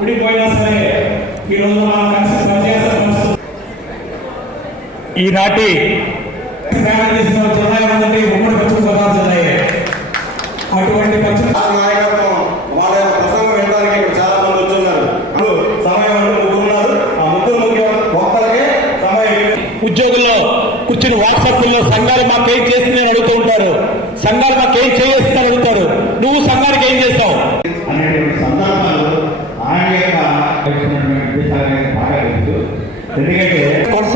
విడిపోయినా సరే ఈ రోజు మనం కలిసి పనిచేసే ఈనాటి జిల్లా ఉమ్మడి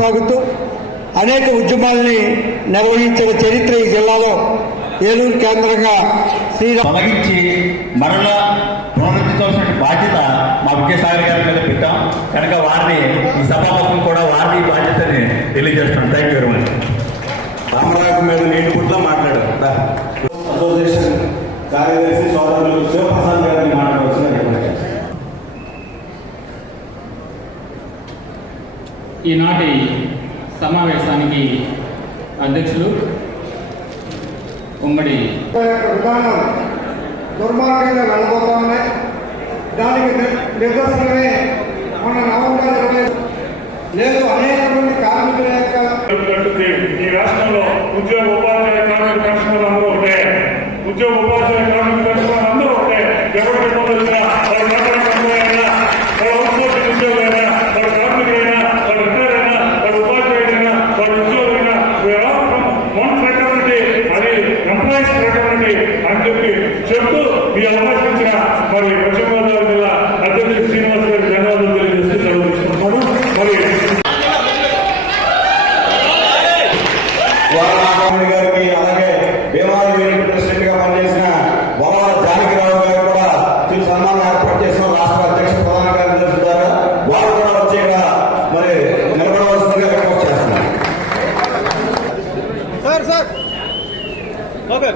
కొనసాగుతూ అనేక ఉద్యమాల్ని నిర్వహించిన చరిత్ర ఈ జిల్లాలో ఏలూరు కేంద్రంగా శ్రీరామ్ తొలగించి మరలా పునరుద్ధరించాల్సిన బాధ్యత మా విజయసాగర్ గారి మీద పెట్టాం. కనుక వారిని ఈ సభాముఖం కూడా వారిని బాధ్యతని తెలియజేస్తున్నాం. Thank you very much Ramaraju మీద నీటి పుట్ల మాట్లాడు రా. అసోసియేషన్ కార్యదర్శి సోదరులు శివప్రసాద్ గారిని మాట్లాడవలసిన ఈనాటి సమావేశానికి అధ్యక్షులు ఉమ్మడి విధానం దుర్మార్గంగా వెళ్ళబోతా ఉన్నాయి దానికి నిదర్శనమే మన నవంబర్ ఇరవై లేదు అనేక మంది కార్మికుల యొక్క. ఈ రాష్ట్రంలో ఉద్యోగ ఉపాధ్యాయ కార్మిక అందరూ ఒకటే. ఉద్యోగ ఉపాధ్యాయ కార్మిక అందరూ ఒకటే. ఎవరికి మరి పశ్చిమ గోదావరి జిల్లా అధ్యక్షుడు శ్రీనివాస్ గారి ధన్యవాదాలు తెలియజేస్తూ సెలవు మరి గారికి అలాగే భీమాలి యూనిట్ ప్రెసిడెంట్గా పనిచేసిన బొమ్మల జానకిరావు గారు కూడా ఈ సన్మానం ఏర్పాటు చేసిన రాష్ట్ర అధ్యక్ష ప్రధాన కార్యదర్శి ద్వారా వారు కూడా వచ్చి ఇక్కడ మరి నిలబడవలసిందిగా రిపోర్ట్ చేస్తున్నారు సార్ సార్. కార్మిక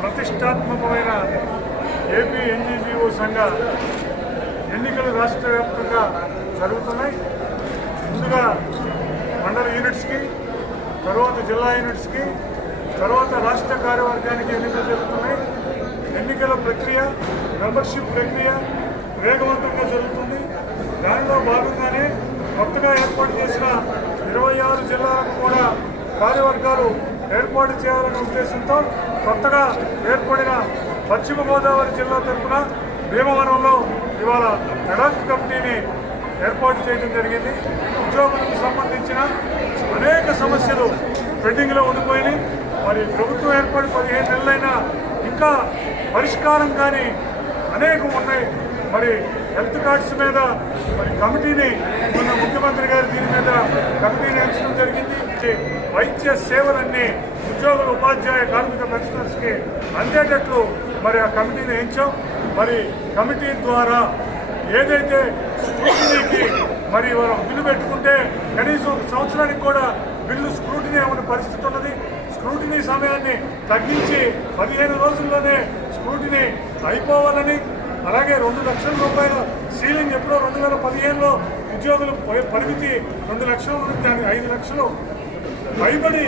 ప్రతిష్టాత్మకమైన ఏపీ ఎన్జీజీఓ సంఘ ఎన్నికలు రాష్ట్ర వ్యాప్తంగా జరుగుతున్నాయి. ముందుగా మండల యూనిట్స్కి తర్వాత జిల్లా యూనిట్స్కి తర్వాత రాష్ట్ర కార్యవర్గానికి ఎన్నికలు జరుగుతున్నాయి. ఎన్నికల ప్రక్రియ మెంబర్షిప్ ప్రక్రియ వేగవంతంగా జరుగుతుంది. దానిలో భాగంగానే కొత్తగా ఏర్పాటు చేసిన ఇరవై ఆరు జిల్లాలకు కూడా కార్యవర్గాలు ఏర్పాటు చేయాలనే ఉద్దేశంతో కొత్తగా ఏర్పడిన పశ్చిమ గోదావరి జిల్లా తరఫున భీమవరంలో ఇవాళ లడాక్ కమిటీని ఏర్పాటు చేయడం జరిగింది. ఉద్యోగులకు సంబంధించిన అనేక సమస్యలు పెండింగ్లో ఉండిపోయినాయి. మరి ప్రభుత్వం ఏర్పడి పదిహేను నెలలైనా ఇంకా పరిష్కారం కానీ అనేకం ఉన్నాయి. మరి హెల్త్ కార్డ్స్ మీద మరి కమిటీని మొన్న ముఖ్యమంత్రి గారు దీని మీద కమిటీని ఎంచడం జరిగింది. వైద్య సేవలన్నీ ఉద్యోగుల ఉపాధ్యాయ కార్మిక పెన్షనర్స్కి అందేటట్లు మరి ఆ కమిటీని ఎంచాం. మరి కమిటీ ద్వారా ఏదైతే స్క్రూటినీకి మరి మనం బిల్లు పెట్టుకుంటే కనీసం ఒక సంవత్సరానికి కూడా బిల్లు స్క్రూటినీ అవ్వని పరిస్థితి ఉన్నది. స్క్రూటినీ సమయాన్ని తగ్గించి పదిహేను రోజుల్లోనే స్క్రూటినీ అయిపోవాలని అలాగే రెండు లక్షల రూపాయల సీలింగ్ ఎప్పుడో రెండు వేల పదిహేనులో ఉద్యోగులు పరిమితి రెండు లక్షల నుండి దాన్ని ఐదు లక్షలు భయపడి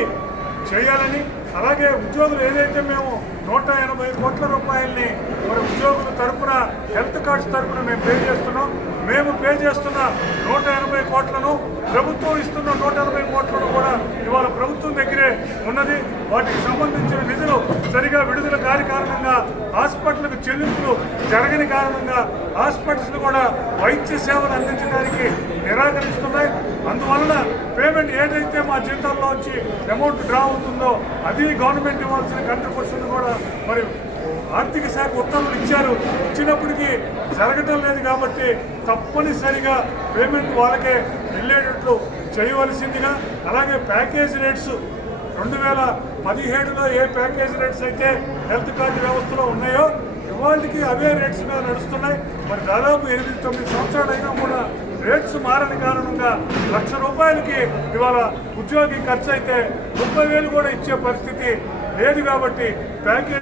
చేయాలని. అలాగే ఉద్యోగులు ఏదైతే మేము నూట ఎనభై కోట్ల రూపాయల్ని మరి ఉద్యోగుల తరఫున హెల్త్ కార్డ్స్ తరఫున మేము పే చేస్తున్నాం మేము పే చేస్తున్న నూట ఎనభై కోట్లను ప్రభుత్వం ఇస్తున్న నూట ఎనభై కోట్లను కూడా ఇవాళ ప్రభుత్వం దగ్గరే ఉన్నది. వాటికి సంబంధించిన నిధులు సరిగా విడుదల కాని కారణంగా హాస్పిటల్కు చెల్లింపులు జరగని కారణంగా హాస్పిటల్స్ కూడా వైద్య సేవలు అందించడానికి నిరాకరిస్తున్నాయి. అందువలన పేమెంట్ ఏదైతే మా జీతాల్లోంచి అమౌంట్ డ్రా అవుతుందో అది గవర్నమెంట్ ఇవ్వాల్సిన కంట్రిబ్యూషన్ కూడా మరి ఆర్థిక శాఖ ఉత్తర్వులు ఇచ్చారు. ఇచ్చినప్పటికీ జరగటం లేదు కాబట్టి తప్పనిసరిగా పేమెంట్ వాళ్ళకే వెళ్ళేటట్లు చేయవలసిందిగా అలాగే ప్యాకేజ్ రేట్స్ రెండు వేల పదిహేడులో ఏ ప్యాకేజ్ రేట్స్ అయితే హెల్త్ కార్డు వ్యవస్థలో ఉన్నాయో ఇవాళకి అవే రేట్స్ మీద నడుస్తున్నాయి. మరి దాదాపు ఎనిమిది తొమ్మిది సంవత్సరాలైనా అయినా కూడా రేట్స్ మారని కారణంగా లక్ష రూపాయలకి ఇవాళ ఉద్యోగి ఖర్చు అయితే ముప్పై వేలు కూడా ఇచ్చే పరిస్థితి లేదు కాబట్టి ప్యాకేజ్